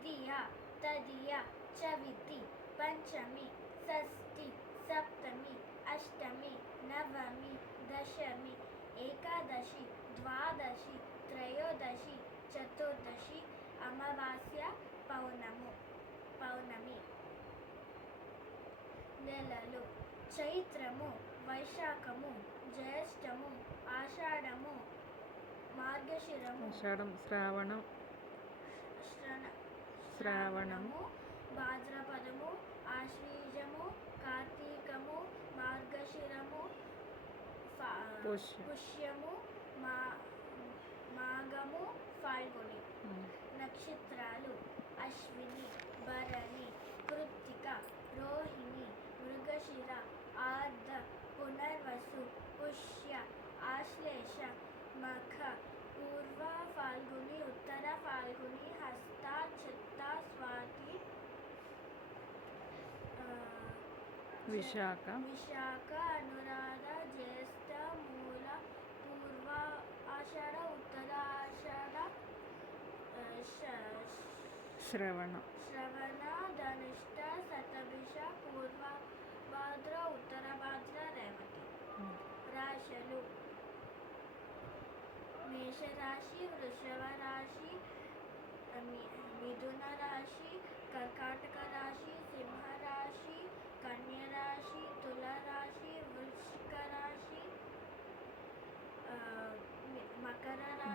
ద్వితీయ తదియ చవితి పంచమి షష్ఠి సప్తమి అష్టమి నవమి దశమి ఏకాదశి ద్వాదశి త్రయోదశి చతుర్దశి అమావాస్య పౌర్ణమి. నెలలు చైత్రము వైశాఖము జ్యేష్ఠము ఆషాఢము మార్గశిరము శ్రావణము భాద్రపదము ఆశ్వీజము కార్తీకము మార్గశిరము పుష్యము మాఘము ఫాల్గుని. నక్షత్రాలు అశ్విని భరణి కృత్తిక రోహిణి మృగశిర ఆర్ధ పునర్వసు పుష్య ఆశ్లేష మఖ పూర్వ ఫాల్గుని ఉత్తర ఫాల్గుని హస్త చిత్త స్వాతి విశాఖ అనురాధ జ్యేష్ఠ మూల పూర్వ ఆషాఢ ఉత్తర ఆషాఢ శ్రవణ ధనిష్ట శతభిష పూర్వ భాద్ర ఉత్తర భాద్ర రేవతి. రాశులు మేషరాశి వృషభ రాశి మిథున రాశి కర్కాటక రాశి సింహ రాశి కన్యా రాశి తుల రాశి వృశ్చిక రాశి మకర రాశి